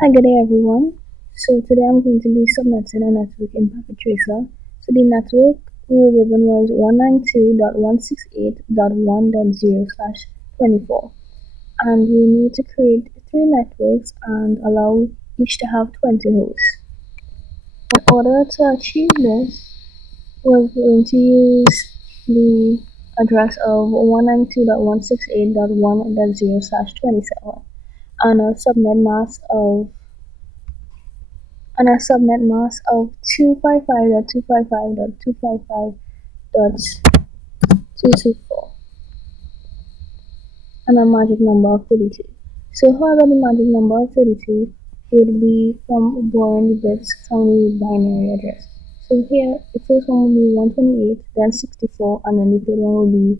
Hi, good day everyone. So today I'm going to be submitting a network in Packet Tracer. So the network we were given was 192.168.1.0/24, and we need to create three networks and allow each to have 20 hosts. In order to achieve this, we're going to use the address of 192.168.1.0/27 and a subnet mask of and a subnet mask of 255.255.255.224 and a magic number of 32. So however the magic number of 32 would be from borrowing the bits from the binary address. So here the first one will be 128, then 64, and then the third one will be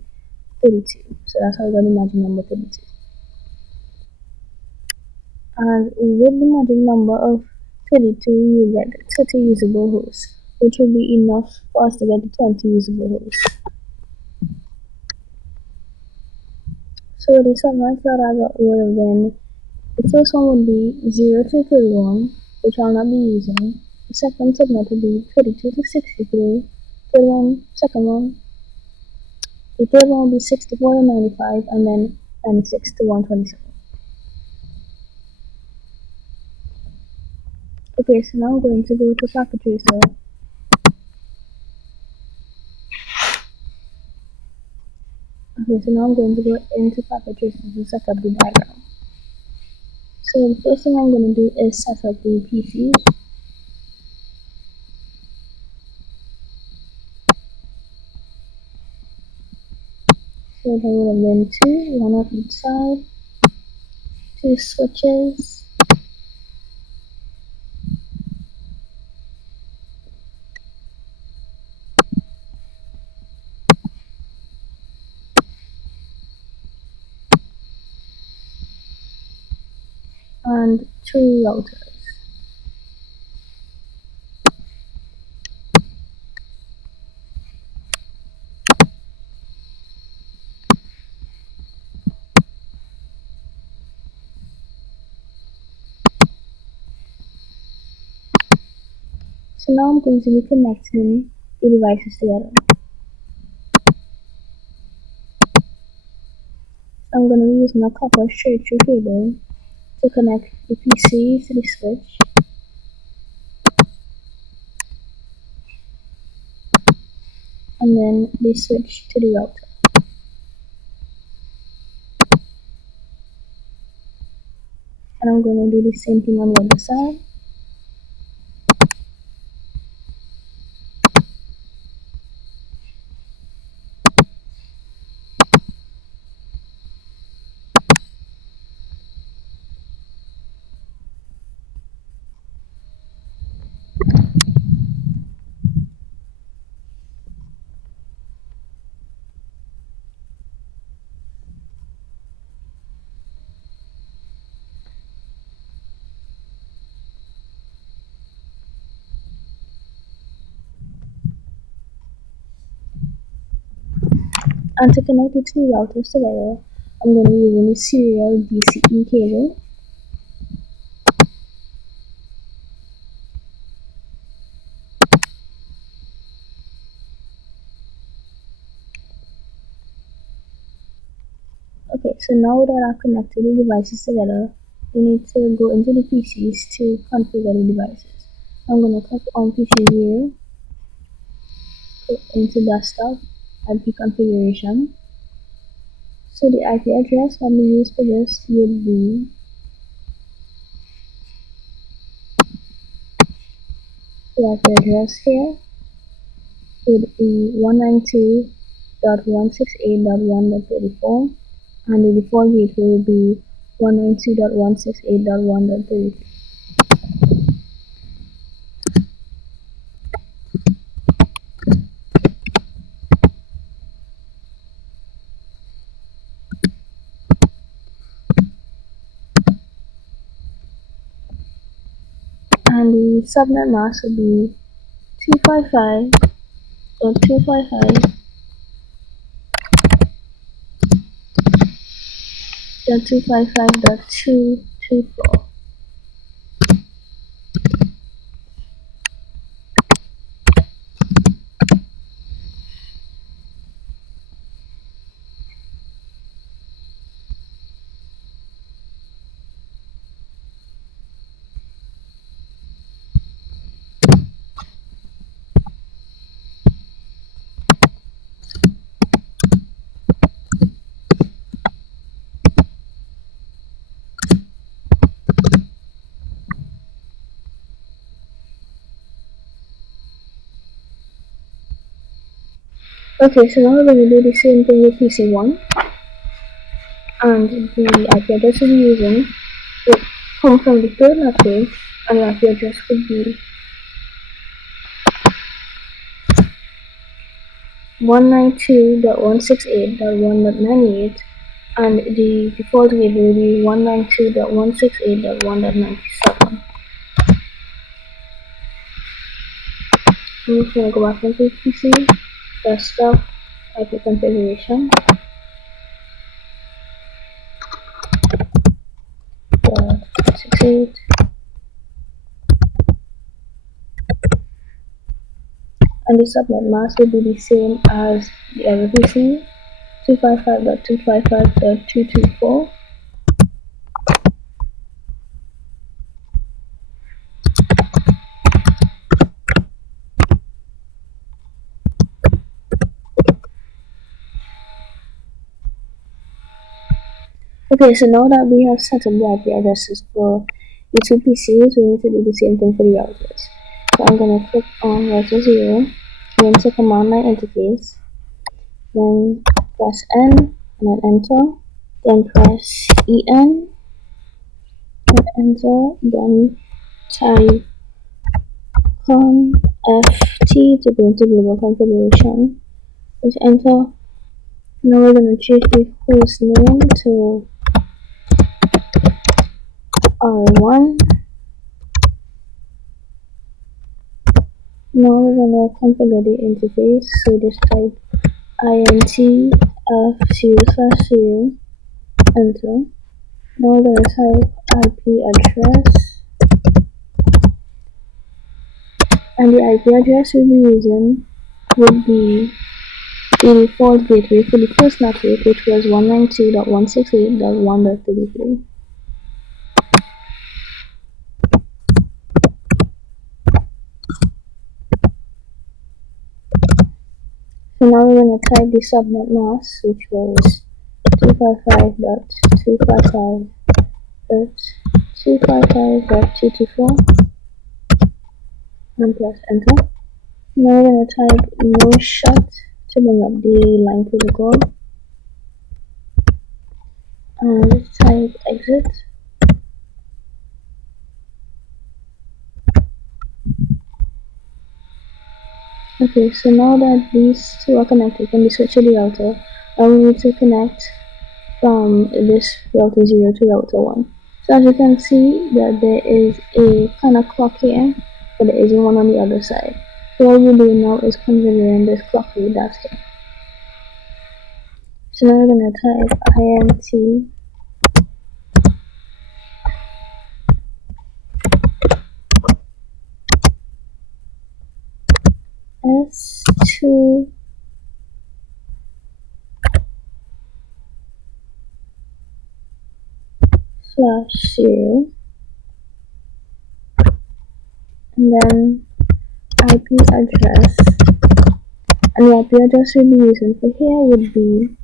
32. So that's how I got the magic number 32. And with the magic number of 32, you get 30 usable hosts, which will be enough for us to get the 20 usable hosts. So the subnets that I got would have been, the first one would be 0 to 31, which I'll not be using. The second subnet would be 32 to 63. Second one, the third one will be 64 to 95, and then 96 to 127. Okay, so now I'm going to go to Packet Tracer. Okay, so now I'm going to go into Packet Tracer to set up the diagram. So the first thing I'm going to do is set up the PCs. So there would have been two, one on each side, two switches, and two routers. So now I'm going to be connecting the devices together. I'm going to be using a copper straight through cable to connect the PC to the switch, and then the switch to the router. And I'm going to do the same thing on the other side. And to connect the two routers together, I'm going to be using a serial DCE cable. Okay, so now that I've connected the devices together, we need to go into the PCs to configure the devices. I'm going to click on PC 0, go into desktop, IP configuration. So the IP address that we use for this would be the IP address here would be 192.168.1.34, and the default gateway would be 192.168.1.33. And the subnet mask would be 255.255.255.224. Okay, so now we're going to do the same thing with PC1, and the IP address we'll be using will come from the third network, and the IP address would be 192.168.1.98, and the default gateway will be 192.168.1.97. I'm just going to go back into PC, desktop, IP configuration, 68, and the subnet mask will be the same as the other PC, 255.255.224. Okay, so now that we have set up the IP addresses for the two PCs, we need to do the same thing for the routers. So I'm going to click on router 0, go into command line interface, then press N, and then enter, then press EN, and enter, then type CONFT to go into global configuration, just enter. Now we're going to change the host name to R1. Now we're going to configure the interface, so just type INTF0/0, enter. Now we're going to type IP address, and the IP address we'll be using would be the default gateway for the first network, which was 192.168.1.33. So now we're going to type the subnet mask, which was 255.255.255.224, and press enter. Now we're going to type no shut to bring up the line protocol, and type exit. Okay, so now that these two are connected, when we switch to the router, now we need to connect from this router 0 to router 1. So as you can see that there is a kind of clock here, but there isn't one on the other side. So all we're doing now is configuring this clock rate that's here. So now we're going to type INT S2 /0, and then IP address, and the IP address we'll be using for here would be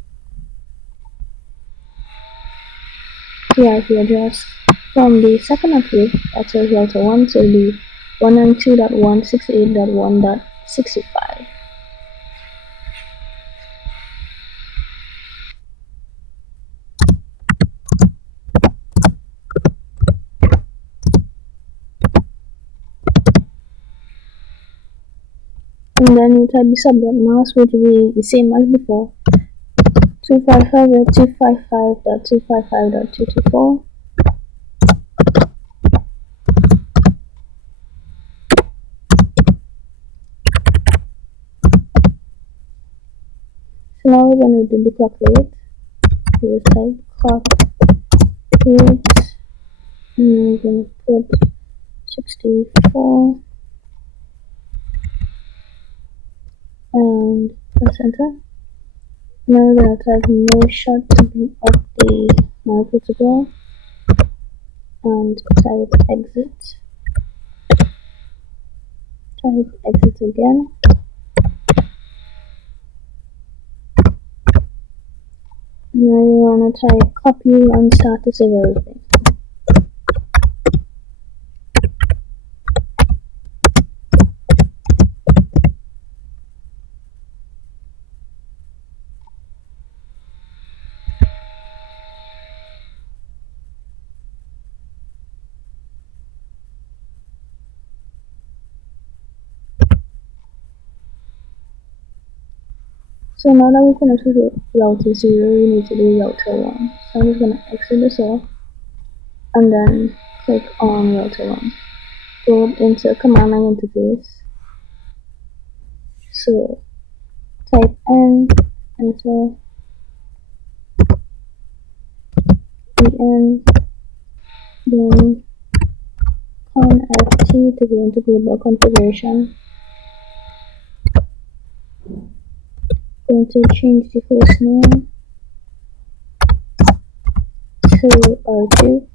the IP address from the second network, that's router 1, so it'll be 192.168.1.65. And then you type the subnet mask, which will be the same as before, 255.255.255.224. So now we're going to do the clock rate. So just type clock rate, and we're going to put 64, and press enter. Now we're going to type no shut to bring up the line protocol, and type exit. Type exit again. Now you want to type copy run status of everything. So now that we finished with router 0, we need to do router 1. So I'm just going to exit this off and then click on router 1. Go into command line interface. So type N, enter, EN, then ConFT to go into global configuration. Going to change the first name to R2.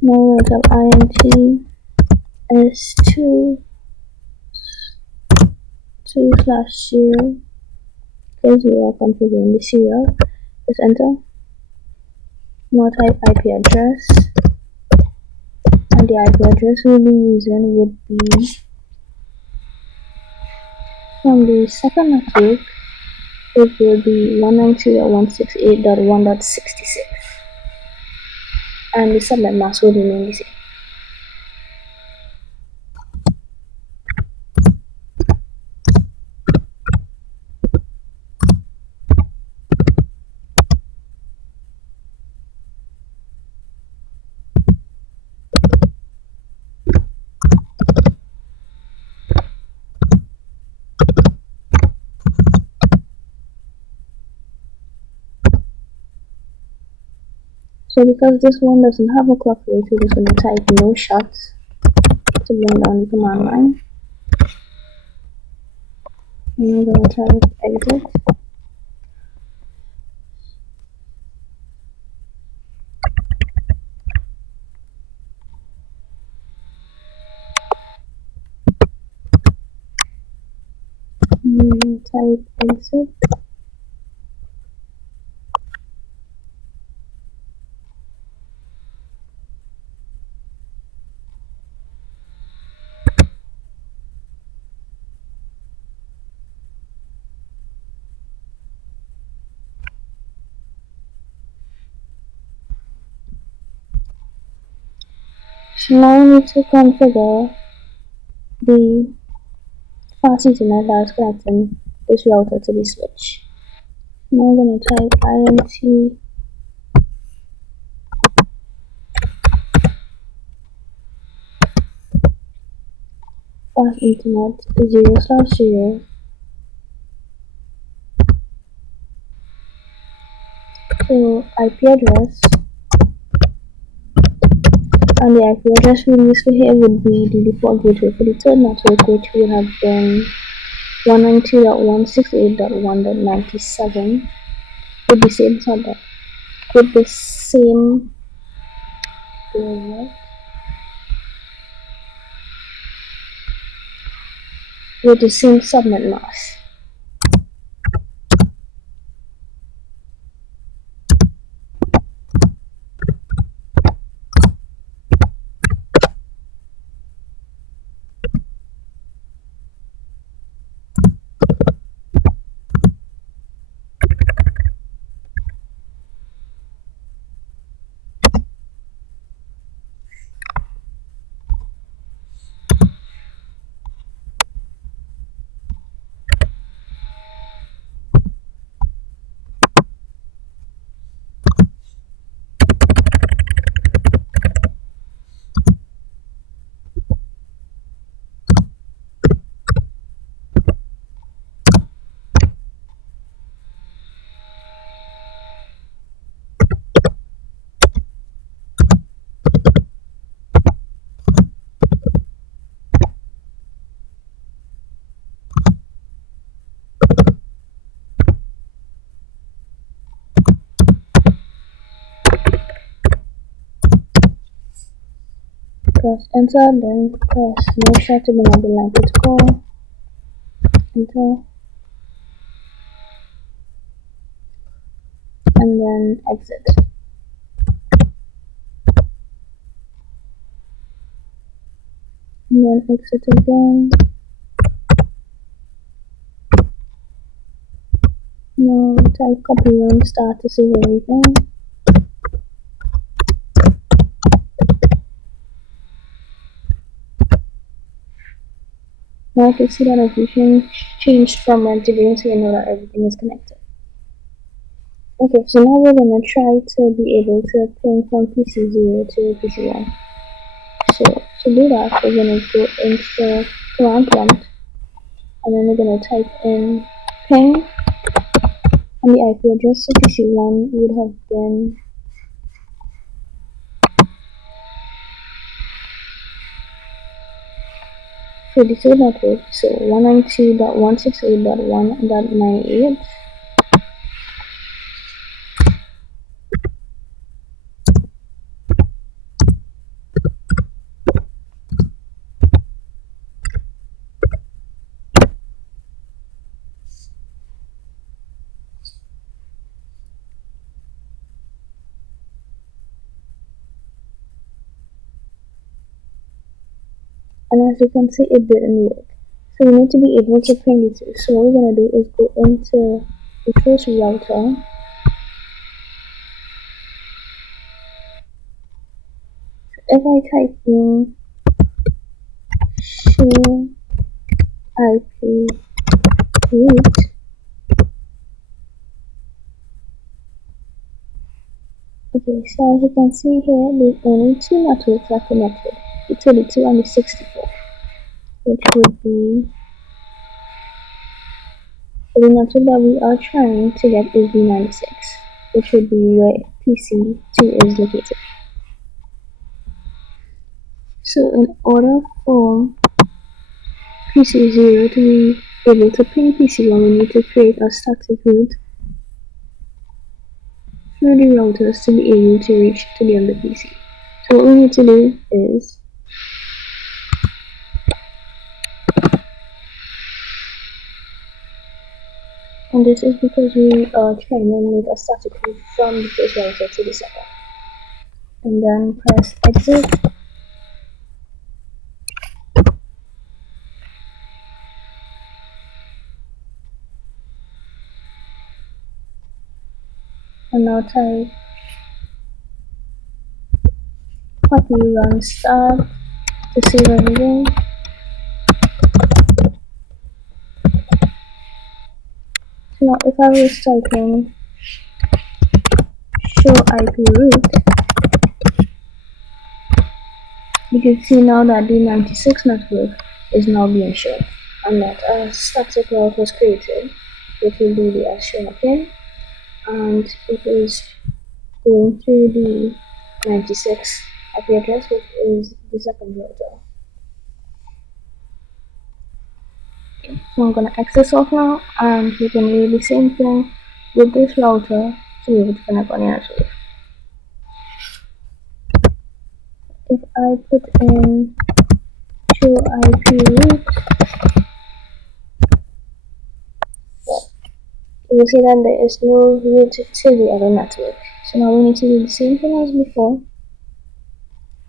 Now we have INT S2 2/0 because we are configuring the serial. Press enter. Now type IP address, and the IP address we'll be using would be from the second network. It will be 192.168.1.66, and the subnet mask will remain the same. So because this one doesn't have a clock rate, we're just going to type no shots to bring down the command line. And I'm going to type exit. Type exit. So now we need to configure the fast Ethernet that is connecting this router to the switch. Now I'm going to type INT fast Ethernet 0/0. So IP address, and the IP address we use for here would be the default gateway for the third network, which would have been 192.168.1.97 with the same subnet, with the same subnet mask. Press enter, then press no shot to bring up the line protocol. Enter, and then exit. And then exit again. Now type copy run start to save everything. Now I can see that everything changed from one to green, so you know that everything is connected. Okay, so now we're gonna try to be able to ping from PC0 to PC1. So to do that, we're gonna go into command prompt, and then we're gonna type in ping, and the IP address of PC1 would have been 32 network, so 192.168.1.98. And as you can see, it didn't work. So we need to be able to ping it. So what we're gonna do is go into the first router. If I type in show IP root, okay, so as you can see here, there's only two networks are connected, the 32 and the 64, which would be, so the network that we are trying to get is the 96, which would be where PC2 is located. So in order for PC0 to be able to ping PC1, we need to create a static route through the routers to be able to reach to the other PC. So what we need to do is, and this is because we are trying to make a static route from the first router to the second. And then press exit. And now type copy run start to save everything. So now if I was typing show IP route, you can see now that the 96 network is now being shown, and that a static route was created, which will be the as shown again, and it is going through the 96 IP address, which is the second router. Okay, so I'm gonna exit this off now, and we can do the same thing with this router to be able to connect on the network. If I put in show IP route, you will see that there is no route to the other network. So now we need to do the same thing as before.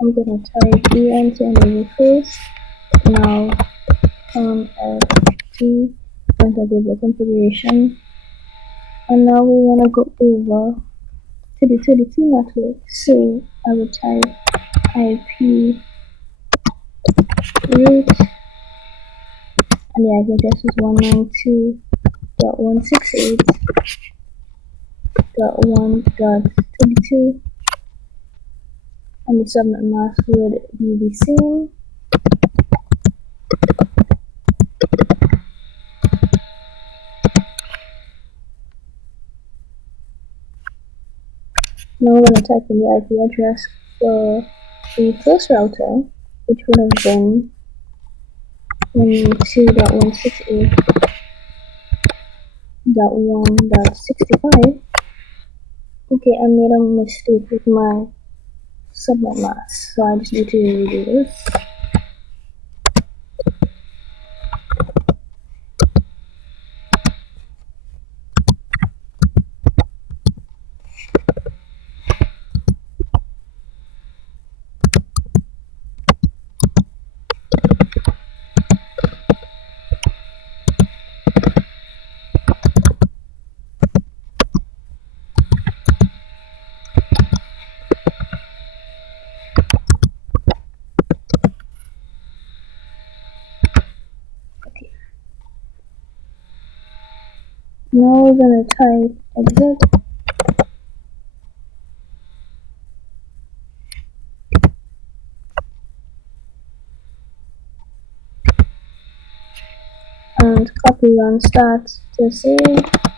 I'm gonna type en to enable first. Now T enter global configuration, and now we wanna go over to the 32 network. So I will type IP route, and the IP address is 192.168.1.32, and the subnet mask would be the same. Now we're going to type in the IP address for the first router, which would have been 192.168.1.65. Okay, I made a mistake with my subnet mask, so I just need to redo this. Now we're gonna type exit. And copy run stats to save.